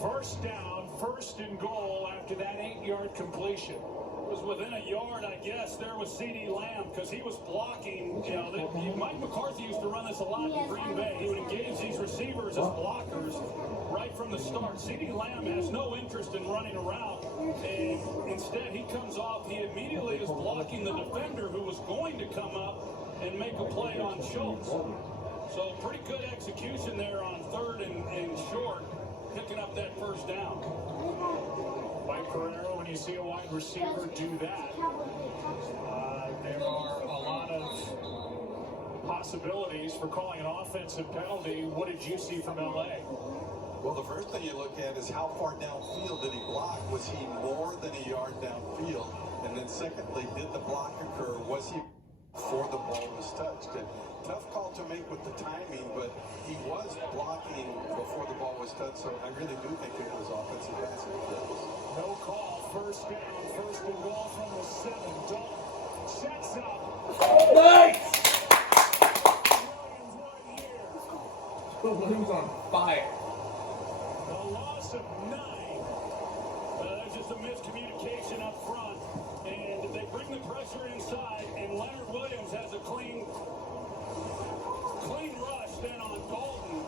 First down, first and goal after that 8-yard completion. It was within a yard, I guess. There was CeeDee Lamb because he was blocking. You know, Mike McCarthy used to run this a lot in Green Bay. He would engage these receivers as blockers right from the start. CeeDee Lamb has no interest in running around, and instead he comes off. He immediately is blocking the defender who was going to come up and make a play on Schultz. So pretty good execution there on third and short, picking up that first down. Mike Pereira, when you see a wide receiver do that, there are a lot of possibilities for calling an offensive penalty. What did you see from L.A.? Well, the first thing you look at is how far downfield did he block? Was he more than a yard downfield? And then secondly, did the block occur? Was he before the ball was touched? And tough call to make with the timing, but he was blocking before the ball was touched, so I really do think it was offensive pass interference. No call. First down, first and goal from the 7. Dalton sets up. Nice! Williams on fire. A loss of 9. There's just a miscommunication up front, and they bring the pressure inside, and Leonard Williams has a clean rush then on Dalton,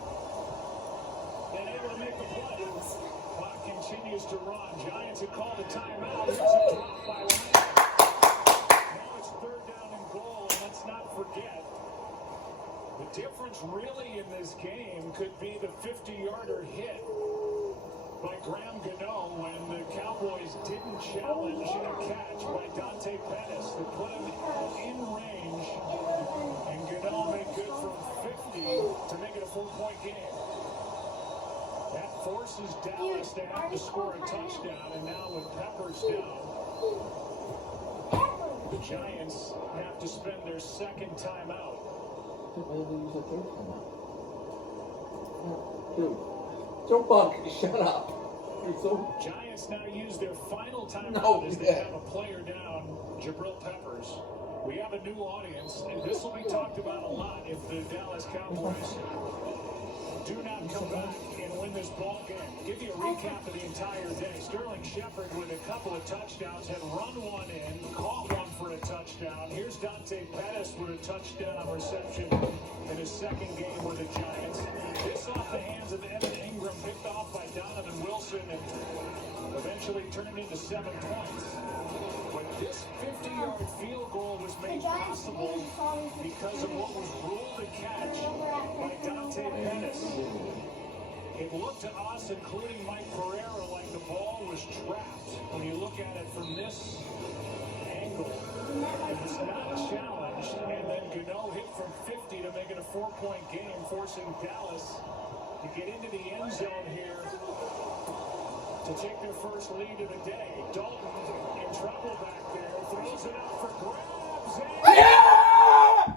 and able to make the play. Clock continues to run. Giants have called a timeout. There's a drop by Leonard. Now it's third down and goal, and let's not forget, the difference really in this game could be the 50-yarder hit by Graham Gano when the Cowboys didn't challenge a catch by Dante Pettis. They put him in range, and Gano made good from 50 to make it a 4-point game. That forces Dallas to have to score a touchdown, and now with Peppers down, the Giants have to spend their second timeout. Dude, Joe Buck, shut up. Giants now use their final timeout as they have a player down, Jabril Peppers. We have a new audience, and this will be talked about a lot if the Dallas Cowboys do not come back and win this ball game. Give you a recap of the entire day. Sterling Shepard with a couple of touchdowns, had run one in, caught one for a touchdown. Here's Dante Pettis with a touchdown reception in his second game with the Giants. This off the hands of Evan Ingram, picked off by Donovan Wilson, and eventually turned into 7 points. But this 50-yard field goal was made possible because of what was ruled a catch by Dante Pettis. It looked to us, including Mike Pereira, like the ball was trapped. When you look at it from this angle, it was not challenged, and then Gano hit from 50 to make it a 4-point game, forcing Dallas to get into the end zone here to take their first lead of the day. Dalton in trouble back there, throws it out for grabs. And Yeah!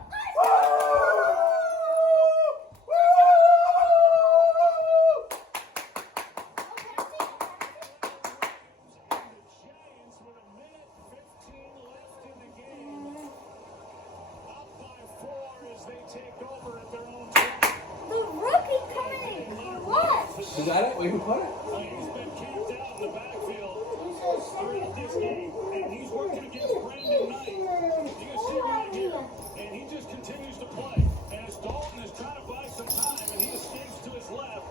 Giants with a minute 15 left in the game. Up by 4 as they take over at their own 20. The rookie coming in for what? You got it? Wait, who put it? He's been camped out in the backfield throughout this game, and he's working against Brandon Knight. You can see right here, and he just continues to play. And as Dalton is trying to buy some time, and he escapes to his left,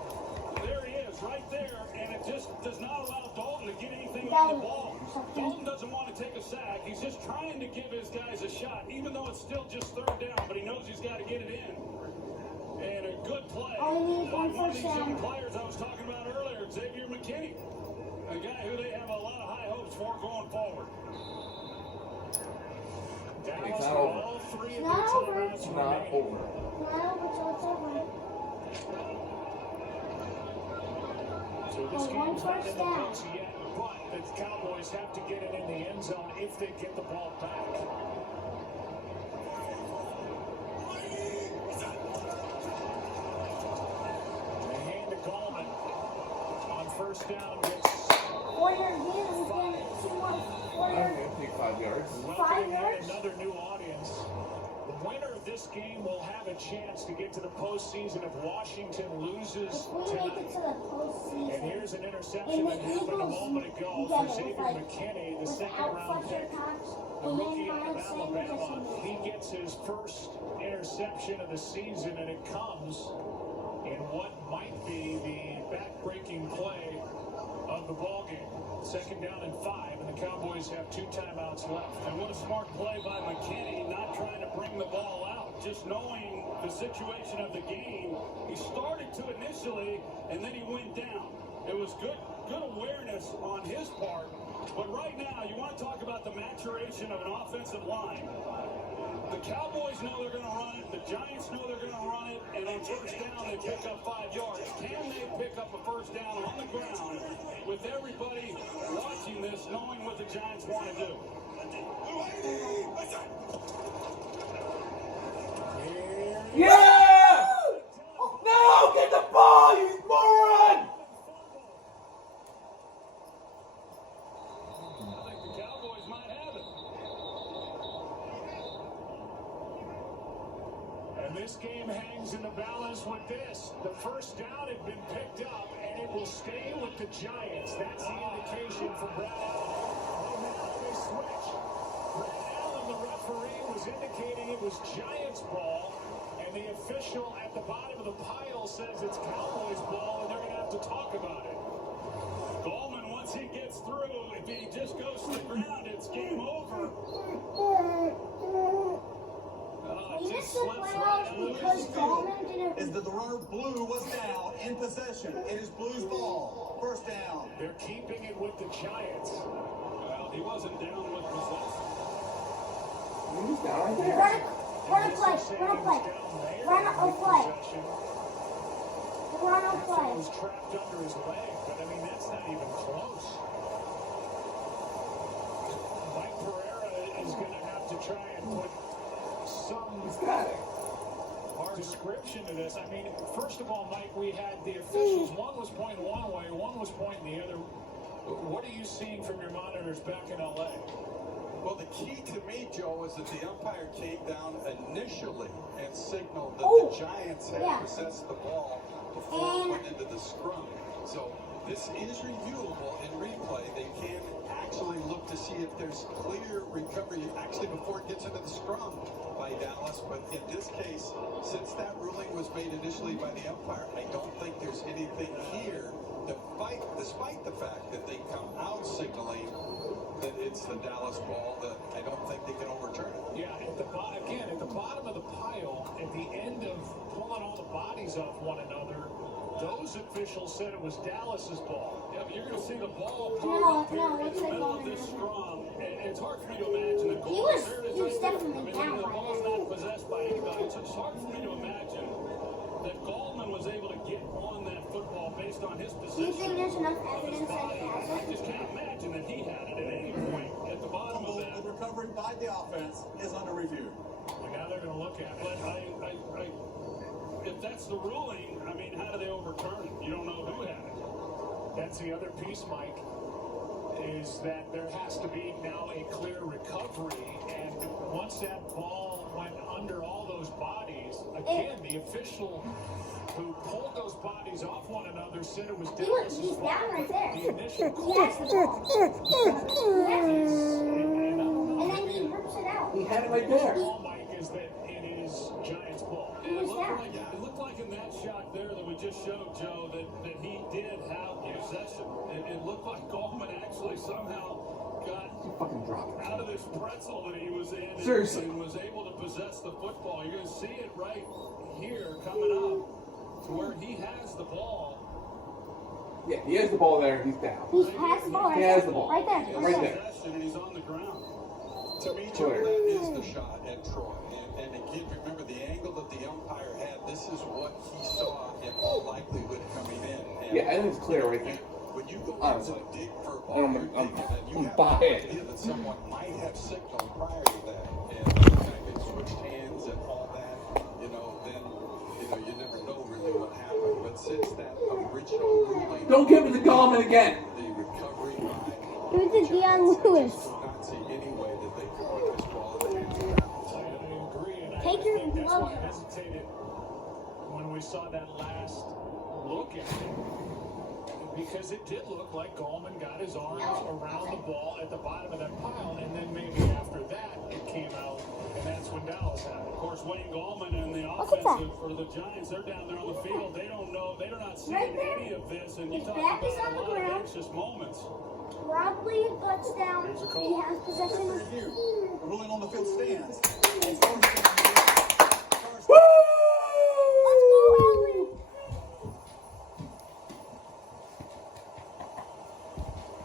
there he is, right there, and it just does not allow Dalton to get anything on the ball. Dalton doesn't want to take a sack. He's just trying to give his guys a shot, even though it's still just third down, but he knows he's got to get it in. And a good play by one of these young players I was talking about earlier, Xavier McKinney, a guy who they have a lot of high hopes for going forward. Dallas It's with not over. all 3 of It's their not over. timeouts It's not remaining. over. So this game's not in the books yet, but the Cowboys have to get it in the end zone if they get the ball back. They hand to Coleman on first down. Gets 4-yard gain is going 2 1 4 I yards. think 5 yards. welcoming 5 yards? another new audience. The winner of this game will have a chance to get to the postseason if Washington loses If we make it tonight. to the postseason, And here's an interception that happened a moment ago for Xavier McKinney, the second-round pick. The rookie out of Alabama, he gets his first interception of the season, and it comes in what might be the back-breaking play of the ballgame. 2nd down and 5, and the Cowboys have 2 timeouts left. And what a smart play by McKinney, not trying to bring the ball out, just knowing the situation of the game. He started to initially, and then he went down. It was good awareness on his part. But right now, you want to talk about the maturation of an offensive line. The Cowboys know they're going to run it. The Giants know they're going to run it. And on first down, they pick up 5 yards. Can they pick up a first down on the ground with everybody watching this, knowing what the Giants want to do? Yeah! No! Get the ball, you moron! I think the Cowboys might have it. And this game hangs in the balance with this. The first down had been picked up, and it will stay with the Giants. That's the indication for Brad Allen. Now they switch. Brad Allen, the referee, was indicating it was Giants ball, and the official at the bottom of the pile says it's Cowboys ball, and they're going to have to talk about it. Goldman, once he gets through, if he just goes to the ground, it's game over. we It missed just the slips right playoffs out of because his Goldman didn't. Is that the runner Blue was down in possession. It is Blue's ball. First down. They're keeping it with the Giants. Well, he wasn't down with possession. He's down right there. Run a play. Run a play. Run a play. Run a play. It was trapped under his leg, but I mean, that's not even close. Mike Pereira is going to have to try and put He's some got it. description to this. I mean, first of all, Mike, we had the officials. One was pointing one way, one was pointing the other. What are you seeing from your monitors back in L.A.? Well, the key to me, Joe, is that the umpire came down initially and signaled that the Giants had possessed the ball before it went into the scrum. So this is reviewable in replay. They can actually look to see if there's clear recovery actually before it gets into the scrum by Dallas. But in this case, since that ruling was made initially by the umpire, I don't think there's anything here despite the fact that they come out signaling that it's the Dallas ball, that I don't think they can overturn it. Yeah, at the bottom of the pile, at the end of pulling all the bodies off one another, those officials said it was Dallas's ball. Yeah, but you're going to see the ball pop up here in the middle of this scrum. And it's hard for me to imagine that He was definitely down the right ball's there. not possessed by anybody. It's hard for me to imagine that Goldman was able to get on that football based on his Do you position. think there's enough of his evidence that body. he has I it? just can't imagine that he had it at any point at the bottom of that. The recovery by the offense is under review. And now they're going to look at it. But if that's the ruling, I mean, how do they overturn it? You don't know who had it. That's the other piece, Mike, is that there has to be now a clear recovery. And once that ball went under all those bodies, again, the official who pulled those bodies off one another said it was Dallas's He's ball. down right there. The initial He has the ball. and And then he rips it out. He had it right there. ball, Mike, is that it is Giants ball. He was down. It looked like in that shot there that we just showed, Joe, that he did have possession. It looked like Goldman actually somehow got Fucking drop it. out of this pretzel that he was in Seriously. and was able to possess the football. You're going to see it right here coming up to where he has the ball. Yeah, he has the ball there. He's down. He has the ball right He there. has the ball. Right there. He has Right there. possession and he's on the ground. To me, Joe, that is the shot at Troy. And again, remember the angle that the umpire had. This is what he saw in all likelihood coming in. And Yeah, I think it's clear right there. when you go Honestly. into dig for a ball, I'm you're digging, and you I'm have buy no it. idea that someone might have signaled prior to that. And the fact they switched hands and all that, then you never know really what happened. But since that original ruling, Don't give it to Goldman again. the recovery by Give it to Deion Lewis. I just do not see any way that they could put this ball in the hands of Dallas. I agree, and I Take your think that's why I gloves off. hesitated when we saw that last look at it. Because it did look like Gallman got his arms around the ball at the bottom of that pile, and then maybe after that it came out, and that's when Dallas had it. Of course, Wayne Gallman and the Look at that. offensive for the Giants, they're down there on the field. They don't know, they're not seeing Right there. any of this, and you His talk back about is on a the lot of ground. anxious moments. Probably butts down. Here's a call. He has possession. Review. The ruling on the field stands. Let's go, Ellie.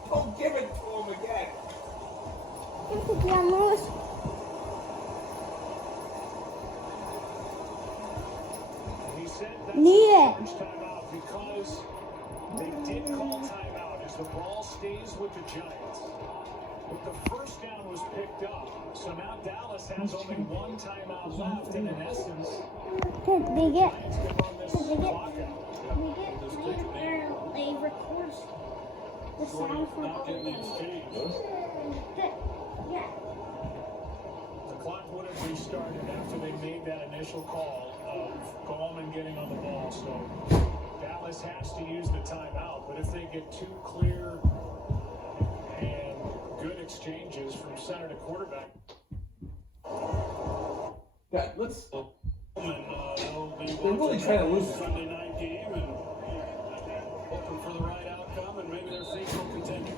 Don't give it to him again. Give it to Dion Lewis. He said that's Need the it. first timeout because they did call timeout as the ball stays with the Giants. But the first down was picked up, so now Dallas has only one timeout left, and in essence, Did they get? Giants can run this Did they get? clock out. They record the sound from Not getting all exchanged. Yeah. The clock would have restarted after they made that initial call of Gallman getting on the ball, so Dallas has to use the timeout. But if they get two clear and good exchanges from center to quarterback, Yeah, let's. They're really trying to lose it. Sunday night game and hoping for the right outcome, and maybe their season will continue.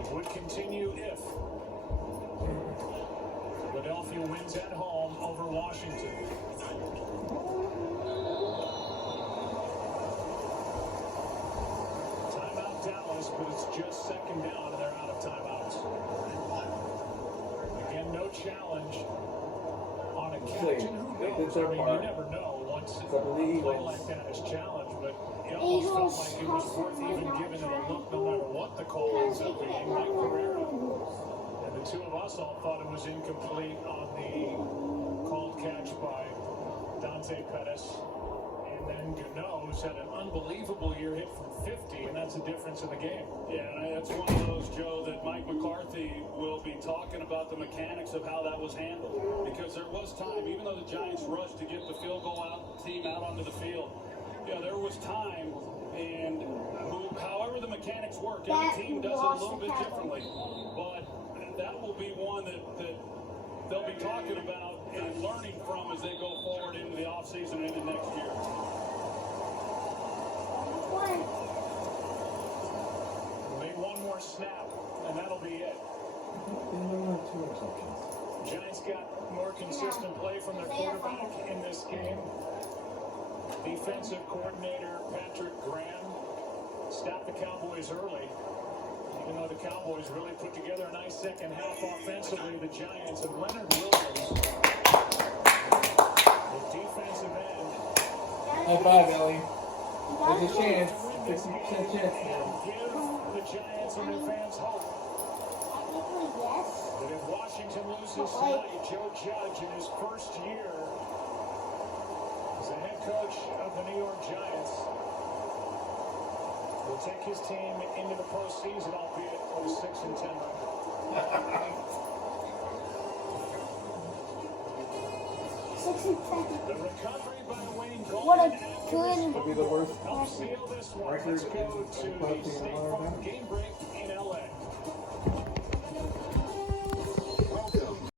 it would continue if Philadelphia wins at home over Washington. Timeout Dallas, but it's just second down and they're out of timeouts. Again, no challenge on a catch. And who knows? I mean, you never know once a play like that is challenged, but it almost felt like it was worth even giving it a look no matter what the call ends up being. Mike Pereira and the two of us all thought it was incomplete on the called catch by Dante Pettis. And then Gano, who's had an unbelievable year, hit from 50, and that's the difference in the game. Yeah, and that's one of those, Joe, that Mike McCarthy will be talking about the mechanics of how that was handled. Because there was time, even though the Giants rushed to get the field goal team out onto the field, yeah, there was time, and however the mechanics work, every team does it a little bit differently. But that will be one that they'll be talking about and learning from as they go forward into the offseason and into next year. Made one more snap, and that'll be it. Giants got more consistent play from their quarterback in this game. Defensive coordinator Patrick Graham stopped the Cowboys early. Even though the Cowboys really put together a nice second half offensively, the Giants and Leonard Williams, the defensive end, High five, Ellie. There's a chance. 50% chance now. give the Giants and their fans hope Technically, yes. that if Washington loses tonight, Joe Judge in his first year as the head coach of the New York Giants will take his team into the postseason, albeit with a 6-10 record. 6-10. The recovery by Wayne Gallman. What a good. Would be the worst Help seal this one. record Let's go to in the State Farm game break.